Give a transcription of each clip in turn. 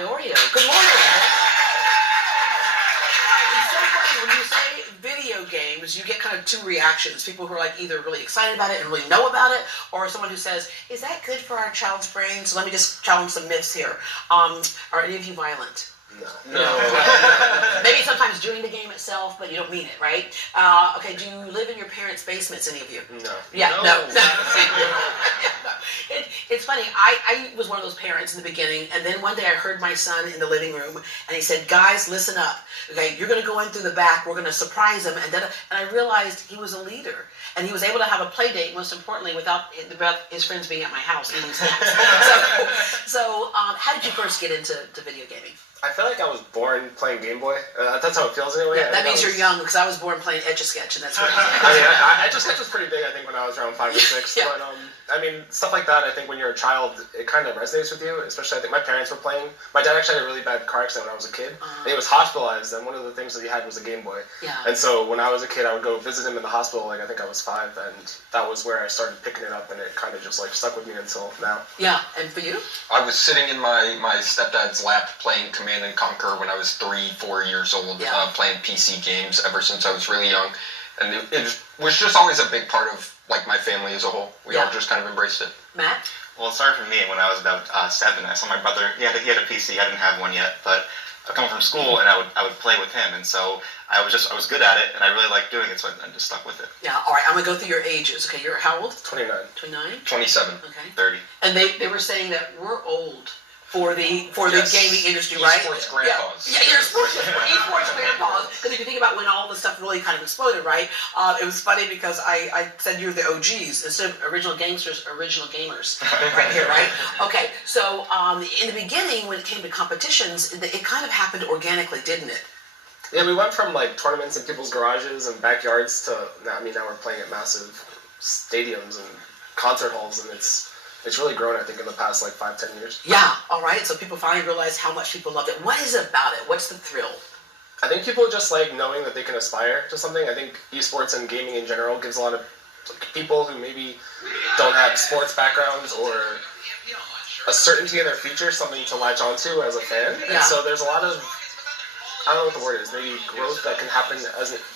Hi, Oreo. Good morning. It's so funny when you say video games, you get kind of two reactions. People who are like either really excited about it and really know about it, or someone who says, "Is that good for our child's brain?" So let me just challenge some myths here. Are any of you violent? No. Maybe sometimes during the game itself, but you don't mean it, right? Okay, do you live in your parents' basements, any of you? No. Yeah, no. It's funny, I was one of those parents in the beginning, and then one day I heard my son in the living room, and he said, "Guys, listen up. Okay, you're going to go in through the back, we're going to surprise him," and I realized he was a leader. And he was able to have a play date, most importantly, without his friends being at my house eating snacks. So how did you first get into video gaming? I feel like I was born playing Game Boy. That's how it feels anyway. Yeah, that means you're young, because I was born playing Etch-a-Sketch, and that's what I mean, Etch-a-Sketch was pretty big, I think, when I was around 5 or 6. Yeah. But, I mean, stuff like that, I think when you're a child, it kind of resonates with you, especially I think my parents were playing. My dad actually had a really bad car accident when I was a kid. And he was hospitalized, and one of the things that he had was a Game Boy. Yeah. And so when I was a kid, I would go visit him in the hospital, like I think I was 5, and that was where I started picking it up, and it kind of just like stuck with me until now. Yeah, and for you? I was sitting in my stepdad's lap playing Command and Conquer when I was 3-4 years old, playing PC games ever since I was really young. And it was just always a big part of like my family as a whole. We all just kind of embraced it. Matt? Well, it started for me when I was about 7. I saw my brother, he had a PC, I didn't have one yet, but I come from school and I would play with him, and so I was good at it, and I really liked doing it, so I just stuck with it. Yeah, all right, I'm going to go through your ages. Okay, you're how old? 29. 29? 27. Okay. 30. And they were saying that we're old for the gaming industry, right? Esports grandpas. Yeah, you're esports grandpas. Because if you think about when all this stuff really kind of exploded, right? It was funny because I said you're the OGs instead of original gangsters, original gamers, right here, right? Okay, so in the beginning, when it came to competitions, it kind of happened organically, didn't it? Yeah, we went from like tournaments in people's garages and backyards to, now we're playing at massive stadiums and concert halls, and it's really grown, I think, in the past like 5-10 years. Yeah, all right. So people finally realize how much people loved it. What is it about it? What's the thrill? I think people just like knowing that they can aspire to something. I think esports and gaming in general gives a lot of people who maybe don't have sports backgrounds or a certainty in their future something to latch onto as a fan. Yeah. And so there's a lot of, I don't know what the word is, maybe growth that can happen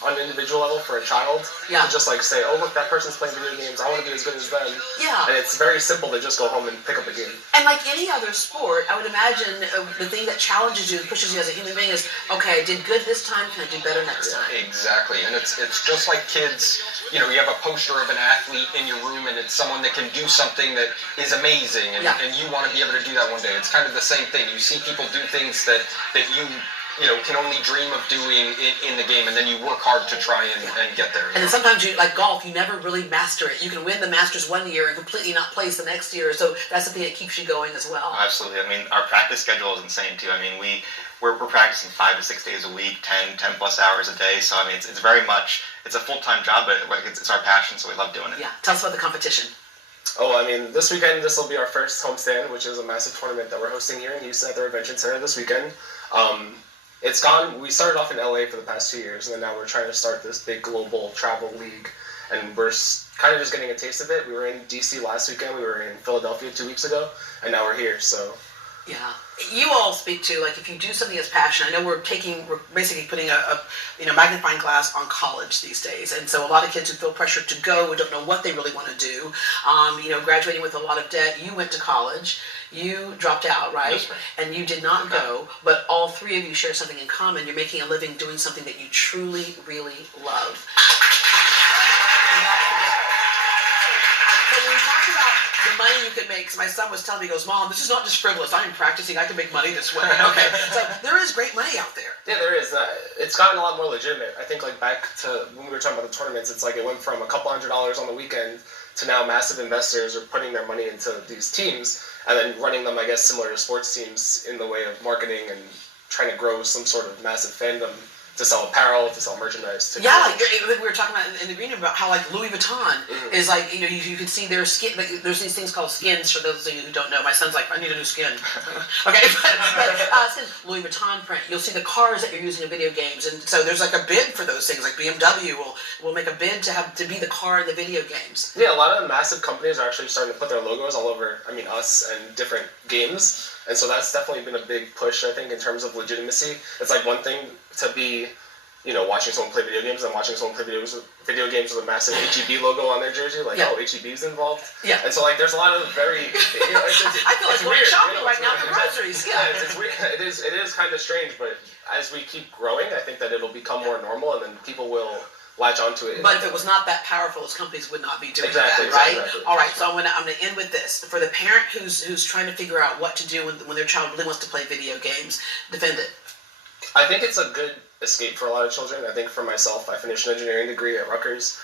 on an individual level for a child. Yeah. To just like say, oh look, that person's playing video games, I want to be as good as them. Yeah. And it's very simple to just go home and pick up a game. And like any other sport, I would imagine the thing that challenges you, pushes you as a human being is, okay, I did good this time, can I do better next time? Exactly, and it's just like kids, you know, you have a poster of an athlete in your room and it's someone that can do something that is amazing and you want to be able to do that one day. It's kind of the same thing. You see people do things that you know, can only dream of doing in the game, and then you work hard to try and get there. And then sometimes you, like golf, you never really master it. You can win the Masters one year and completely not place the next year, so that's the thing that keeps you going as well. Absolutely. I mean, our practice schedule is insane too. I mean, we're practicing 5 to 6 days a week, 10 plus hours a day. So I mean, it's very much, it's a full-time job, but it's our passion, so we love doing it. Yeah. Tell us about the competition. Oh, I mean, this weekend, this will be our first Homestand, which is a massive tournament that we're hosting here in Houston at the Convention Center this weekend. We started off in LA for the past 2 years, and then now we're trying to start this big global travel league, and we're kind of just getting a taste of it. We were in DC last weekend, we were in Philadelphia 2 weeks ago, and now we're here, so. Yeah. You all speak to, like, if you do something as passion, I know we're basically putting a magnifying glass on college these days, and so a lot of kids who feel pressured to go, who don't know what they really want to do, graduating with a lot of debt. You went to college, you dropped out, right? That's right. And you did not go, but all three of you share something in common. You're making a living doing something that you truly, really love. So when we talk about the money you could make, 'cause my son was telling me, he goes, "Mom, this is not just frivolous. I'm practicing. I can make money this way." Okay, so there is great money out there. Yeah, there is. It's gotten a lot more legitimate. I think, like, back to when we were talking about the tournaments, it's like it went from a couple $100s on the weekend to now massive investors are putting their money into these teams and then running them, I guess, similar to sports teams in the way of marketing and trying to grow some sort of massive fandom to sell apparel, to sell merchandise. Yeah, like we were talking about in the green room about how like Louis Vuitton is like, you can see their skin, like, there's these things called skins for those of you who don't know. My son's like, I need a new skin. Okay, but Louis Vuitton print, you'll see the cars that you're using in video games, and so there's like a bid for those things, like BMW will make a bid to be the car in the video games. Yeah, a lot of the massive companies are actually starting to put their logos all over, us and different games. And so that's definitely been a big push, I think, in terms of legitimacy. It's like one thing to be, watching someone play video games and watching someone play video games with a massive HEB logo on their jersey, like, oh, HEB's involved. Yeah. And so, like, there's a lot of very, I feel like going weird, shopping right now for groceries. Yeah. It's weird. It is kind of strange, but as we keep growing, I think that it'll become more normal, and then people will latch onto it. But if it was not that powerful, those companies would not be doing Exactly, that, right? exactly. All right, so I'm gonna end with this. For the parent who's trying to figure out what to do when their child really wants to play video games, defend it. I think it's a good escape for a lot of children. I think for myself, I finished an engineering degree at Rutgers.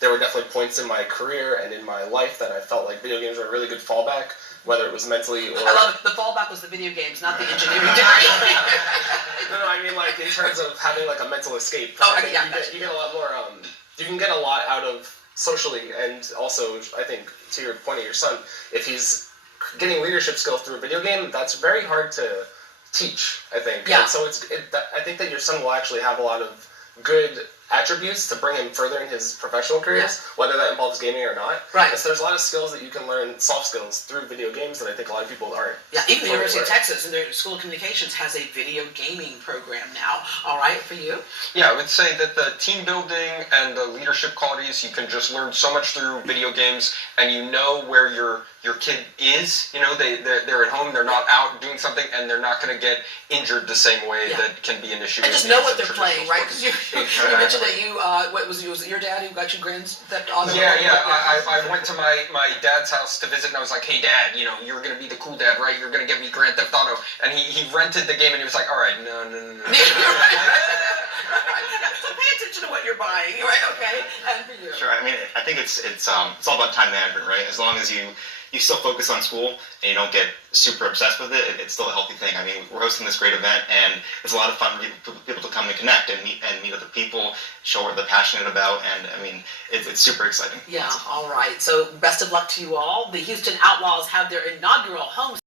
There were definitely points in my career and in my life that I felt like video games were a really good fallback, whether it was mentally or... I love it. The fallback was the video games, not the engineering degree. No, I mean, like, in terms of having, like, a mental escape. Oh, I think yeah, you get a lot more, you can get a lot out of socially, and also, I think, to your point of your son, if he's getting leadership skills through a video game, that's very hard to teach, I think. Yeah. And so I think that your son will actually have a lot of good attributes to bring him further in his professional careers, whether that involves gaming or not. Right. And so there's a lot of skills that you can learn, soft skills, through video games that I think a lot of people aren't. Yeah, even the totally University of aware. Texas and their School of Communications has a video gaming program now. All right, for you? Yeah, I would say that the team building and the leadership qualities, you can just learn so much through video games, and you know where your kid is. They're at home, they're not out doing something, and they're not going to get injured the same way that can be an issue. And just know what they're playing, right? Because you mentioned that was it your dad who got you Grand Theft Auto? Yeah. I went to my dad's house to visit, and I was like, hey, Dad, you're going to be the cool dad, right? You're going to get me Grand Theft Auto. And he rented the game, and he was like, all right, no. So pay attention to what you're buying, right? Okay, and for you. Sure. I mean, I think it's all about time management, right? As long as you still focus on school and you don't get super obsessed with it, it's still a healthy thing. I mean, we're hosting this great event, and it's a lot of fun for people to come and connect and meet other people, show what they're passionate about, and I mean, it's super exciting. Yeah. All right. So best of luck to you all. The Houston Outlaws have their inaugural home